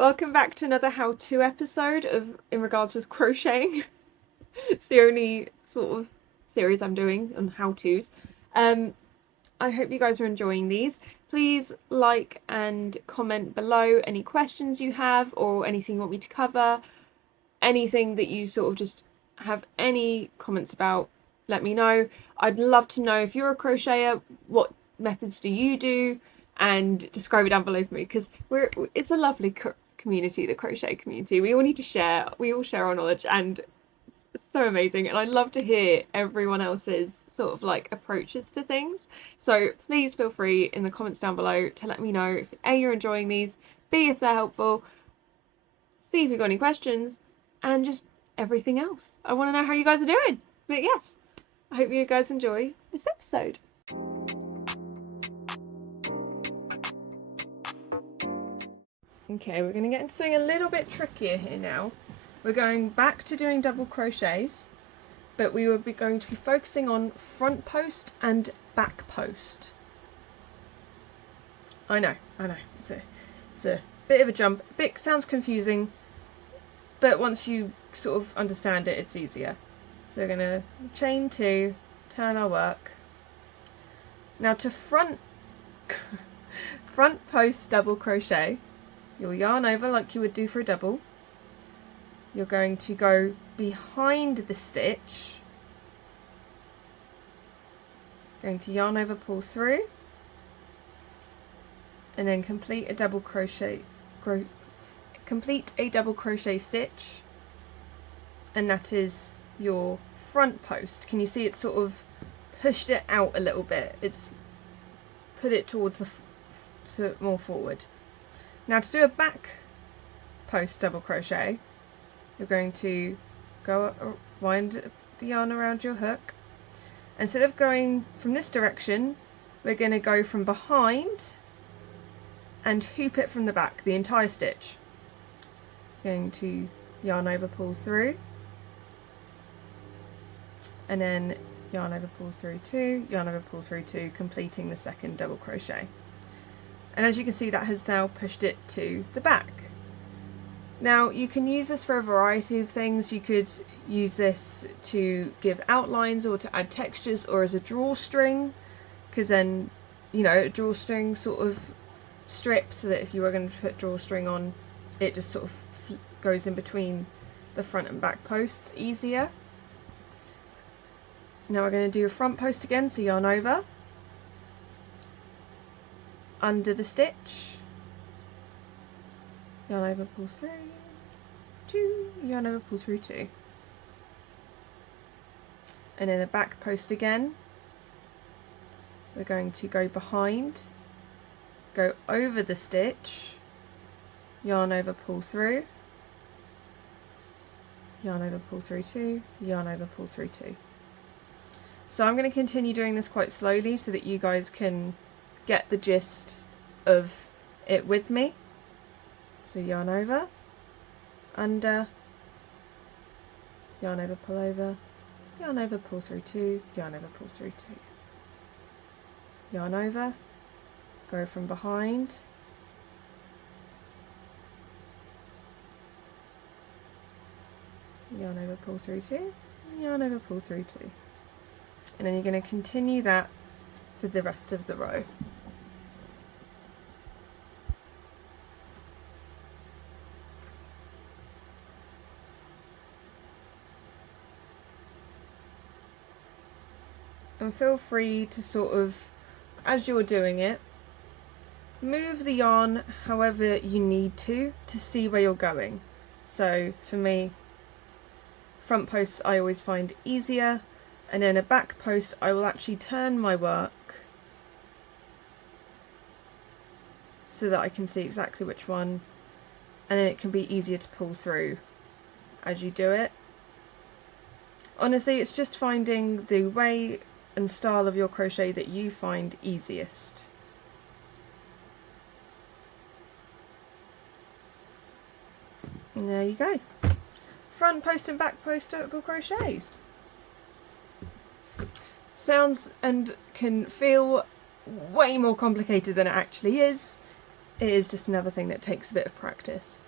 Welcome back to another how-to episode in regards with crocheting. It's the only sort of series I'm doing on how-tos. I hope you guys are enjoying these. Please like and comment below any questions you have or anything you want me to cover. Anything that you sort of just have any comments about, let me know. I'd love to know if you're a crocheter, what methods do you do, and describe it down below for me, because it's a lovely community, the crochet community. We all need to share, we all share our knowledge, and it's so amazing. And I'd love to hear everyone else's sort of like approaches to things. So please feel free in the comments down below to let me know if A, you're enjoying these, B, if they're helpful, C, if you've got any questions, and just everything else. I want to know how you guys are doing. But yes, I hope you guys enjoy this episode. Okay, we're going to get into something a little bit trickier here now. We're going back to doing double crochets, but we will be going to be focusing on front post and back post. I know, it's a bit of a jump. Bit sounds confusing, but once you sort of understand it, it's easier. So we're going to chain 2, turn our work. Now to front post double crochet, you'll yarn over like you would do for a double. You're going to go behind the stitch, going to yarn over, pull through, and then complete a double crochet stitch, and that is your front post. Can you see it's sort of pushed it out a little bit? It's put it towards the more forward. Now to do a back post double crochet, you're going to wind the yarn around your hook. Instead of going from this direction, we're going to go from behind and hoop it from the back, the entire stitch. Going to yarn over, pull through, and then yarn over, pull through 2, yarn over, pull through 2, completing the second double crochet. And as you can see, that has now pushed it to the back. Now you can use this for a variety of things. You could use this to give outlines or to add textures, or as a drawstring, because then, you know, a drawstring sort of strip, so that if you were going to put drawstring on, it just sort of goes in between the front and back posts easier. Now we're going to do a front post again, so yarn over, under the stitch, yarn over, pull through 2, yarn over, pull through 2, and then a back post again. We're going to go behind, go over the stitch, yarn over, pull through, yarn over, pull through 2, yarn over, pull through 2. So I'm going to continue doing this quite slowly so that you guys can get the gist of it with me. So yarn over, under, yarn over, pull over, yarn over, pull through 2, yarn over, pull through 2, yarn over, go from behind, yarn over, pull through 2, yarn over, pull through 2. And then you're going to continue that for the rest of the row. And feel free to sort of, as you're doing it, move the yarn however you need to see where you're going. So for me, front posts I always find easier, and then a back post I will actually turn my work so that I can see exactly which one, and then it can be easier to pull through as you do it. Honestly, it's just finding the way and style of your crochet that you find easiest. And there you go. Front post and back post double crochets. Sounds and can feel way more complicated than it actually is. It is just another thing that takes a bit of practice.